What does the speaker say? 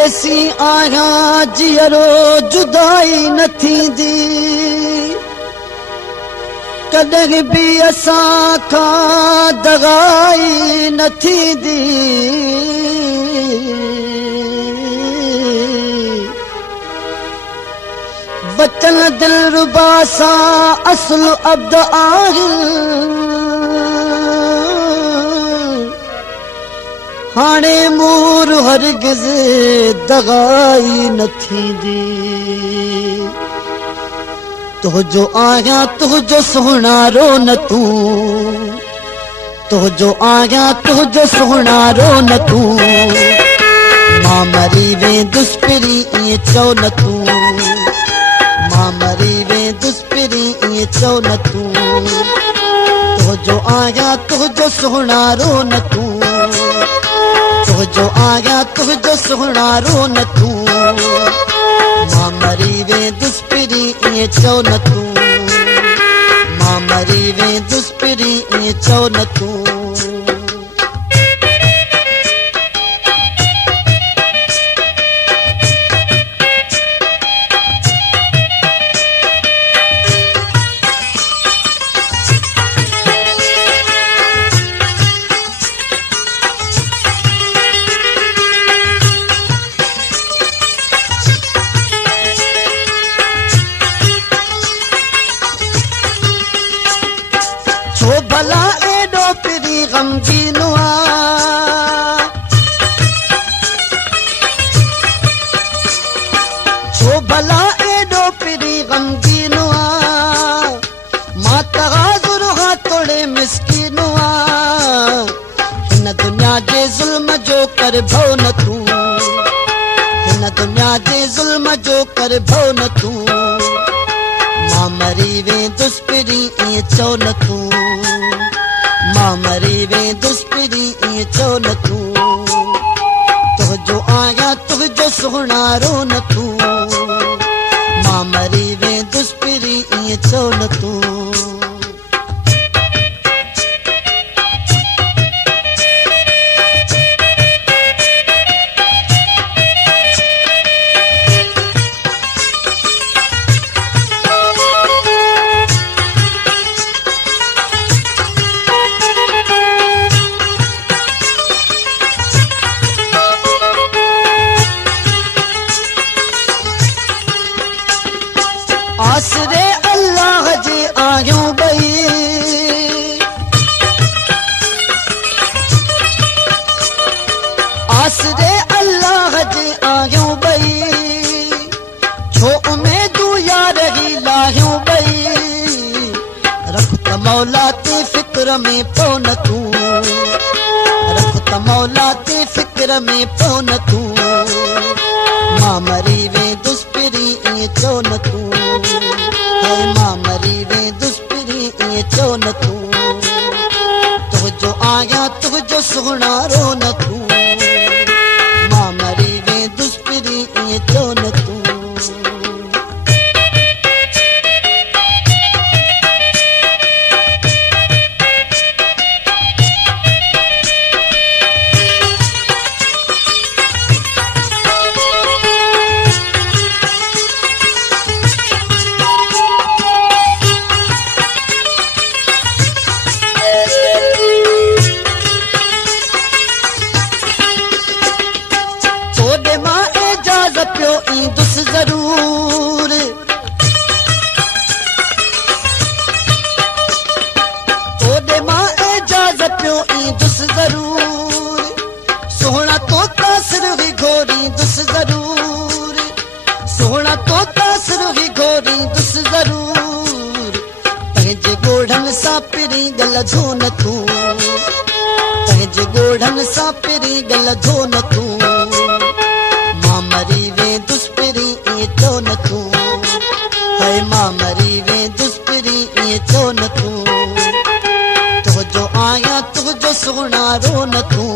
तेसी आया जियरो जुदाई न थींदी कॾहिं बि असां खां दगाई न थींदी बचन दिलरुबा सां असुल अब्द आहिनि हाणे मूर हरगिज़ दगाई न थींदी तुंहिंजो आहियां तुंहिंजो सुहिणारो न तूं तुंहिंजो आहियां तुंहिंजो सुहिणारो न तूं मां मरी वेंदुसि पिरी ईअं चओ न तूं मां मरी वेंदुसि पिरी ईअं चओ न तूं तुंहिंजो आहियां तुंहिंजो सुहिणारो न तूं तुंहिंजो आहियां तुंहिंजो सुहिणारो न तूं मां मरी वेंदुसि पिरी ईअं चओ न तूं मां मरी वेंदुसि पिरी ईअं चओ न तूं भला एडो पिरी गमगीन छो भला एडो पिरी गमगीन मां तगाजुर खां तोड़े मिसकीन हिन दुनिया जे ज़ुल्म जो कर भओ न तूं हिन दुनिया जे ज़ुल्म जो कर भओ न तूं मां मरी वेंदुसि पिरी ईअं चओ न तूं मां मरी वेंदुसि पिरी ईअं चओ न तूं तुंहिंजो आहियां तुंहिंजो सुहिणारो न तूं मां मरी वेंदुसि पिरी ईअं चओ न तूं आसरे अल्लाह जे आहियूं ॿई आसरे अल्लाह जे आहियूं ॿई छो उमेदूं यार ही लाहियूं ॿई रख त मौला ते फिक्र में पओ न तूं रख त मौला ते फिक्र में पओ न तूं मां मरी वेंदुसि पिरी ईअं चओ न तूं मां मरी वेंदुसि पिरी ईअं चओ न तूं तुंहिंजो आहियां तुंहिंजो सुहिणारो न तूं मां मरी वेंदुसि पिरी ईअं चओ न तूं ईंदुसि ज़रूर तोॾे मां इजाज़त पियो ईंदुसि ज़रूर सोहणा तो तासिर बि घोरींदुसि ज़रूर सोहणा तो तासिर बि घोरींदुसि ज़रूर पंहिंजे ॻोढ़नि सां पिरी गल धो न तूं पंहिंजे ॻोढ़नि सां पिरी गल धो न तूं मां मरी वेंदुसि पिरी ईअं चओ न तूं हाय मां मरी वेंदुसि पिरी ईअं चओ न तूं तुंहिंजो आहियां तुंहिंजो सुहिणारो न तूं